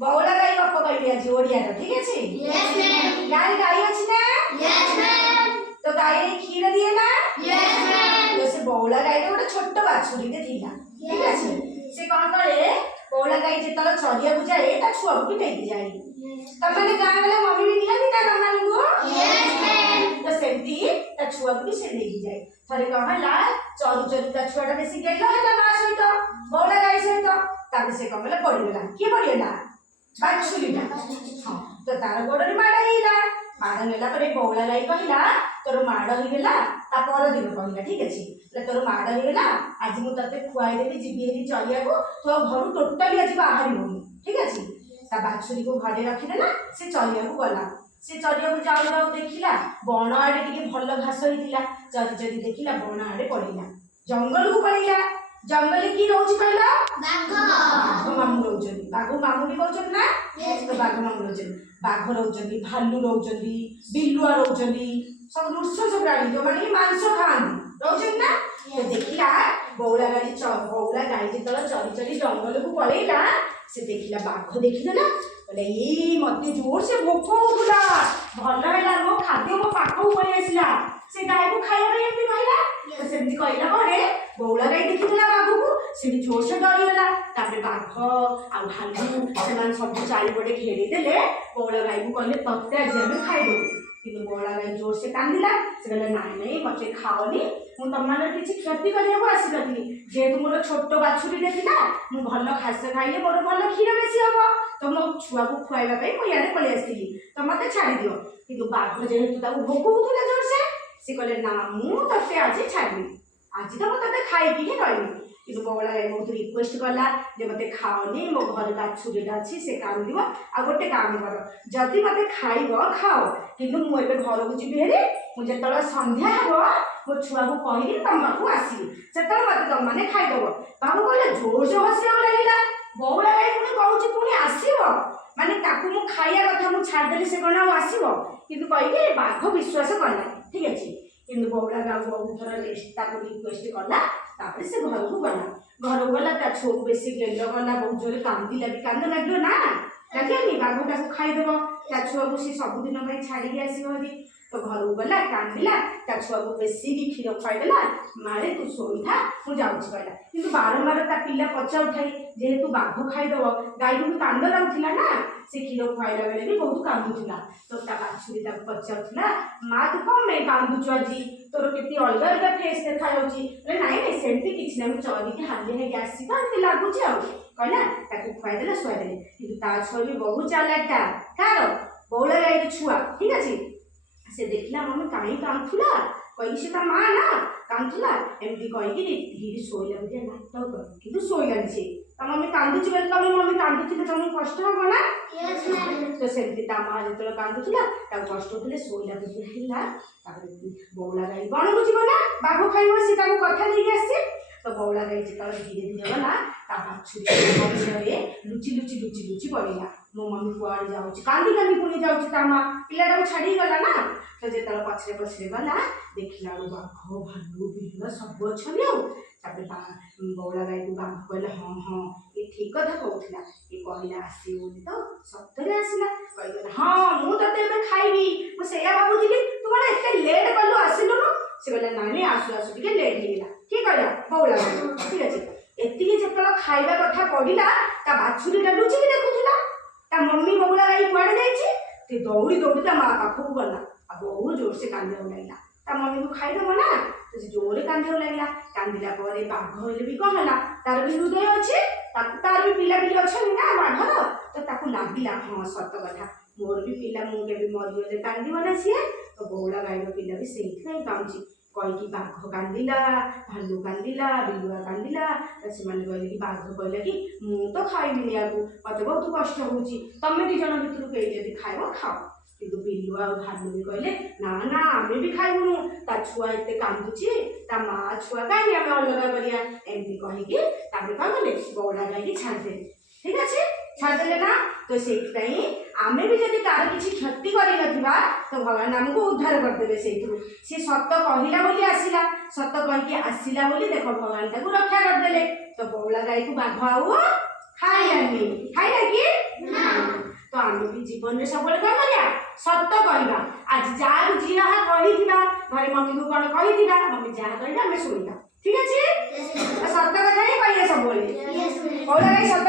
ବଉଳା ଗାଈ ଗପ କହିବି ଆଜି ଓଡ଼ିଆର ଠିକ ଅଛି? Yes ma'am. ଗାଈ ଗାଈ ଅଛି ନା? Yes ma'am. ତ ଗାଈ କ୍ଷୀର ଦିଏ ନା? Yes ma'am. ତ ସେ ବଉଳା ଗାଈର ଗୋଟେ ଛୋଟ ବାଛୁରୀଟେ ଥିଲା ଠିକ ଅଛି? ସେ କଣ କରେ ବଉଳା ଗାଈ ଯେତେବେଳେ ଚରିବାକୁ ଯାଏ ତା ଛୁଆକୁ ବି ନେଇକି ଯାଏ। ତମାନେ ଗାଁ ଗଲେ ମମି ବି ନିଅନ୍ତି ନା ତମାନଙ୍କୁ? Yes ma'am. ତ ସେମିତି ତା ଛୁଆକୁ ବି ସେ ନେଇକି ଯାଏ। ଥରେ କଣ ହେଲା ଚରୁ ଚରୁ ତା ଛୁଆଟା ବେଶୀ ଗେଲ ହେଲା ମା ସହିତ ବଉଳା ଗାଈ ସହିତ ତାପରେ ସେ କଣ କଲା ପଡ଼ିଗଲା। କିଏ ପଡ଼ିଗଲା? ବାଛୁରୀଟା। ହଁ ତ ତାର ଗୋଡ଼ରେ ମାଡ଼ ହେଇଗଲା। ମାଡ଼ ନେଲା ପରେ ବଉଳା ଗାଈ କହିଲା ତୋର ମାଡ଼ ହେଇଗଲା ତା ପରଦିନ କହିଲା ଠିକ ଅଛି ତୋର ମାଡ଼ ହେଇଗଲା ଆଜି ମୁଁ ତତେ ଖୁଆଇଦେବି ଯିବି ହେରି ଚଳିବାକୁ ତୁ ଆଉ ଘରୁ ଟୋଟାଲି ଆଜି ବାହାରିବୁନି ଠିକ ଅଛି? ତା ବାଛୁରୀକୁ ଘରେ ରଖିଦେଲା ସେ ଚଳିବାକୁ ଗଲା। ସେ ଚଳିବାକୁ ଯାଉ ଯାଉ ଦେଖିଲା ବଣ ଆଡ଼େ ଟିକେ ଭଲ ଘାସ ହେଇଥିଲା ଚରି ଚରି ଦେଖିଲା ବଣ ଆଡ଼େ ପଳେଇଲା ଜଙ୍ଗଲକୁ ପଳେଇଲା। ଜଙ୍ଗଲରେ କି ରହୁଛି କହିଲ? ବାଘ। ବାଘ ମାମୁଁ ରହୁଛନ୍ତି। ବାଘ ମାମୁଁ ବି କହୁଛନ୍ତି ନା? ତ ବାଘ ମାମୁଁ ରହୁଛନ୍ତି। ବାଘ ରହୁଛନ୍ତି ଭାଲୁ ରହୁଛନ୍ତି ବିଲୁଆ ରହୁଛନ୍ତି ସବୁ ନୃଶଂସ ପ୍ରାଣୀ ଯୋଉମାନେ କି ମାଂସ ଖାଆନ୍ତି ରହୁଛନ୍ତି ନା? ତ ଦେଖିଲା ବଉଳା ଗାଈ ଯେତେବେଳେ ଚରି ଚରି ଜଙ୍ଗଲକୁ ପଳେଇଲା ସେ ଦେଖିଲା ବାଘ ଦେଖିଦେଲା କହିଲା ଏଇ ମତେ ଜୋର ସେ ଭୋକ ହଉଥିଲା ଭଲ ହେଲା ମୋ ଖାଦ୍ୟ ମୋ ପାଖକୁ ପଳେଇ ଆସିଲା ସେ ଗାଈକୁ ଖାଇବା ପାଇଁ ଏମିତି କହିଲା। ତ ସେମିତି କହିଲା ପରେ ବଉଳା ଗାଈ ଦେଖିଦେଲା ବାଘକୁ ସେଠି ଜୋରସେ ଡରିଗଲା। ତାପରେ ବାଘ ଆଉ ଭାଲୁ ସେମାନେ ସବୁ ଚାରିପଟେ ଘେରି ଦେଲେ ବଉଳା ଗାଈକୁ କହିଲେ ତତେ ଆଜି ଆମେ ଖାଇଦେବୁ। କିନ୍ତୁ ବଉଳା ଗାଈ ଜୋରସେ କାନ୍ଦିଲା। ସେ କହିଲେ ନାଇଁ ନାଇଁ ମତେ ଖାଅନି ମୁଁ ତମମାନଙ୍କର କିଛି କ୍ଷତି କରିବାକୁ ଆସିନଥିଲି ଯେହେତୁ ମୋର ଛୋଟ ବାଛୁରୀଟେ ଥିଲା ମୁଁ ଭଲ ଘାସ ଖାଇଲେ ମୋର ଭଲ କ୍ଷୀର ବେଶୀ ହବ ତ ମୋ ଛୁଆକୁ ଖୁଆଇବା ପାଇଁ ମୁଁ ଇଆଡ଼େ ପଳେଇ ଆସିଥିଲି ତ ମତେ ଛାଡ଼ିଦିଅ। କିନ୍ତୁ ବାଘ ଯେହେତୁ ତାକୁ ଭୋକ ହଉଥିଲା ଜୋରସେ ସେ କହିଲେ ନା ମୁଁ ତତେ ଆଜି ଛାଡ଼ିବି ଆଜି ତ ମୁଁ ତତେ ଖାଇକି ହିଁ ରହିବି। କିନ୍ତୁ ବଉଳା ଗାଈ ବହୁତ ରିକ୍ୱେଷ୍ଟ କଲା ଯେ ମତେ ଖାଅନି ମୋ ଘରେ ବାଛୁରୀଟା ଅଛି ସେ କାନ୍ଦିବ ଆଉ ଗୋଟେ କାମ କର ଯଦି ମତେ ଖାଇବ ଖାଅ କିନ୍ତୁ ମୁଁ ଏବେ ଘରକୁ ଯିବି ହେରି ମୁଁ ଯେତେବେଳେ ସନ୍ଧ୍ୟା ହେବ ମୋ ଛୁଆକୁ କହିକି ତମ ପାଖକୁ ଆସିବି ସେତେବେଳେ ମତେ ତମମାନେ ଖାଇଦବ। ବାଘ କହିଲେ ଜୋରସେ ହସିବାକୁ ଲାଗିଲା। ବଉଳା ଗାଈ ପୁଣି କହୁଛି ପୁଣି ଆସିବ ମାନେ ତାକୁ ମୁଁ ଖାଇବା କଥା ମୁଁ ଛାଡ଼ିଦେଲି ସେ କଣ ଆଉ ଆସିବ କିନ୍ତୁ କହିକି ବାଘ ବିଶ୍ୱାସ କଲା ଠିକ ଅଛି। କିନ୍ତୁ ବଉଳା ଗାଈ ବହୁତ ଥର ତାକୁ ରିକ୍ୱେଷ୍ଟ କଲା ତାପରେ ସେ ଘରକୁ ଗଲା ତା ଛୁଆକୁ ବେଶୀ ଗେଲ କଲା ବହୁତ ଜୋରେ କାନ୍ଦିଲା ବି କାନ୍ଦ ଲାଗିବ ନା ଲାଗିବନି ବାଘ ତାକୁ ଖାଇଦେବ ତା ଛୁଆକୁ ସେ ସବୁଦିନ ପାଇଁ ଛାଡ଼ିକି ଆସିବ ହେରି। ତ ଘରକୁ ଗଲା କାନ୍ଦିଲା ତା ଛୁଆକୁ ବେଶୀକି କ୍ଷୀର ଖୁଆଇଦେଲା ମାରେ ତୁ ଶୋଇଥା ମୁଁ ଯାଉଛି କହିଲା। କିନ୍ତୁ ବାରମ୍ବାର ତା ପିଲା ପଚାରୁଥାଏ ଯେହେତୁ ବାଘ ଖାଇଦେବ ଗାଈକୁ ବି କାନ୍ଦ ଲାଗୁଥିଲା ନା ସେ କ୍ଷୀର ଖୁଆଇଲା ବେଳେ ବି ବହୁତ କାନ୍ଦୁଥିଲା। ତ ତା ବାଛୁରୀ ତାକୁ ପଚାରୁଥିଲା ମା ତୁ କଣ ପାଇଁ କାନ୍ଦୁଛୁ ଆଜି ତୋର କେତେ ଅଲଗା ଅଲଗା ଫେସ୍ ଦେଖାଯାଉଛି? ନାଇଁ ନାଇଁ ସେମିତି କିଛି ନାହିଁ ମୁଁ ଚରିକି ହାଲିଆ ହେଇକି ଆସିଛି ତ ଏମିତି ଲାଗୁଛି ଆଉ କହିଲା ତାକୁ ଖୁଆଇଦେଲା ଶୁଆଇଦେଲେ। କିନ୍ତୁ ତା ଛୁଆ ବି ବହୁତ ଚାଲାକଟା କାହାର? ବଉଳା ଗାଈର ଛୁଆ ଠିକ ଅଛି। ସେ ଦେଖିଲା ମମି କାହିଁ କାନ୍ଦୁଥିଲା କହିକି ସେ ତା ମା ନା କାନ୍ଦୁଥିଲା ଏମିତି କହିକି ଧୀରେ ଶୋଇଲା ବୋଲି ନାଟକ କରେ କିନ୍ତୁ ଶୋଇଲାନି ସେ ତା ମମି କାନ୍ଦୁଛି ବୋଲି ତମେ ମମି କାନ୍ଦୁଥିଲେ ତମକୁ କଷ୍ଟ ହବ ନା? ତ ସେମିତି ତା ମା ଯେତେବେଳେ କାନ୍ଦୁଥିଲା ତାକୁ କଷ୍ଟ ହଉଥିଲେ ଶୋଇଲା ବୋଲି ହେଲା। ତାପରେ ବଉଳା ଗାଈ ବଣକୁ ଯିବ ନା ବାଘ ଖାଇବ ସେ ତାକୁ କଥା ଦେଇକି ଆସିଛି। ତ ବଉଳା ଗାଈ ଯେତେବେଳେ ଧୀରେ ଧୀରେ ଗଲା ତା ବାଛୁରୀ ଲୁଚି ଲୁଚି ଲୁଚି ଲୁଚି ପଡ଼ିଲା। ମୋ ମମି କୁଆଡ଼େ ଯାଉଛି କାନ୍ଦି କାନ୍ଦି ପୁଣି ଯାଉଛି ତା ମା ପିଲାଟାକୁ ଛାଡ଼ିକି ଗଲା ନା। ତ ଯେତେବେଳେ ପଛରେ ପଛରେ ଗଲା ଦେଖିଲା ବେଳକୁ ବାଘ ଭାଲୁ ବିଲୁଆ ସବୁ ଅଛନ୍ତି ଆଉ। ତାପରେ ବଉଳା ଗାଈକୁ ବାଘ କହିଲା ହଁ ହଁ ଏ ଠିକ କଥା କହୁଥିଲା ଏ କହିଲା ଆସିବ ବୋଲି ତ ସତରେ ଆସିଲା କହିଲା ହଁ ମୁଁ ତତେ ଏବେ ଖାଇବି ମୁଁ ସେଇଆ ଭାବୁଥିଲି ତୁ କଣ ଏତେ ଲେଟ୍ କଲୁ ଆସିଲୁନୁ? ସେ କହିଲା ନାଇଁ ଆସୁ ଆସୁ ଟିକେ ଲେଟ୍ ହେଇଗଲା। କିଏ କହିଲା? ବଉଳା ଗାଈ ଠିକ ଅଛି। ଏତିକି ଯେତେବେଳେ ଖାଇବା କଥା ପଡ଼ିଲା ତା ବାଛୁରୀଟା ଲୁଚିକି ଦେଖୁଥିଲା ତା ମମି ବଉଳା ଗାଈ କୁଆଡ଼େ ଯାଇଛି ସେ ଦୌଡ଼ି ଦୌଡ଼ି ତା ମା ପାଖକୁ ଗଲା ଆଉ ବହୁତ ଜୋରସେ କାନ୍ଦିବାକୁ ଲାଗିଲା। ତା ମମିକୁ ଖାଇଦେବ ନା ତ ସେ ଜୋରରେ କାନ୍ଦିବାକୁ ଲାଗିଲା। କାନ୍ଦିଲା ପରେ ବାଘ ହେଲେ ବି କଣ ହେଲା ତାର ବି ହୃଦୟ ଅଛି ତାର ବି ପିଲାପିଲି ଅଛନ୍ତି ନା ବାଘର ତ ତାକୁ ଲାଗିଲା ହଁ ସତ କଥା ମୋର ବି ପିଲା ମୁଁ କେବେ ମରିଗଲେ କାନ୍ଦିବ ନା ସିଏ ତ ବଉଳା ଗାଈର ପିଲା ବି ସେଇଥିପାଇଁ କାନ୍ଦୁଛି କହିକି ବାଘ କାନ୍ଦିଲା ଭାଲୁ କାନ୍ଦିଲା ବିଲୁଆ କାନ୍ଦିଲା। ସେମାନେ କହିଲେ କି ବାଘ କହିଲା କି ମୁଁ ତ ଖାଇବିନି ୟାକୁ ମତେ ବହୁତ କଷ୍ଟ ହଉଛି ତମେ ଦି ଜଣ ଭିତରୁ କେହି ଯଦି ଖାଇବ ଖାଅ। କିନ୍ତୁ ବିଲୁଆ ଆଉ ଭାଲୁ ବି କହିଲେ ନା ନା ଆମେ ବି ଖାଇବୁନୁ ତା ଛୁଆ ଏତେ କାନ୍ଦୁଛି ତା ମା ଛୁଆ କାହିଁକି ଆମେ ଅଲଗା କରିବା ଏମିତି କହିକି ତାପରେ କଣ କଲେ ବଉଳା ଗାଈକି ଛାଡ଼ିଦେଲେ ଠିକ ଅଛି ଛାଡ଼ିଦେଲେ ନା। ତ ସେଇଥିପାଇଁ ଆମେ ବି ଯଦି ତାର କିଛି କ୍ଷତି କରିନଥିବା ତ ଭଗବାନ ଆମକୁ ଉଦ୍ଧାର କରିଦେବେ ସେଇଥିରୁ। ସେ ସତ କହିଲା ବୋଲି ଆସିଲା ସତ କହିକି ଆସିଲା ବୋଲି ଦେଖ ଭଗବାନ ତାକୁ ରକ୍ଷା କରିଦେଲେ। ତ ବଉଳା ଗାଈକୁ ବାଘ ଆଉ ଖାଇଲାନି ଖାଇଲା କି? ଆମେ ବି ଜୀବନରେ ସବୁବେଳେ କଣ କରିବା ସତ କହିବା ଆଜି ଯାହାକୁ ଯାହା କହିଥିବା ଘରେ ମମ୍ମିକୁ କଣ କହିଥିବା ମମ୍ମି ଯାହା କହିବେ ଆମେ ଶୁଣିବା ଠିକ ଅଛି Yes, ma'am. ସତ କଥା ହିଁ କହିବା ସବୁବେଳେ Yes, ma'am. କହୁନା ସତ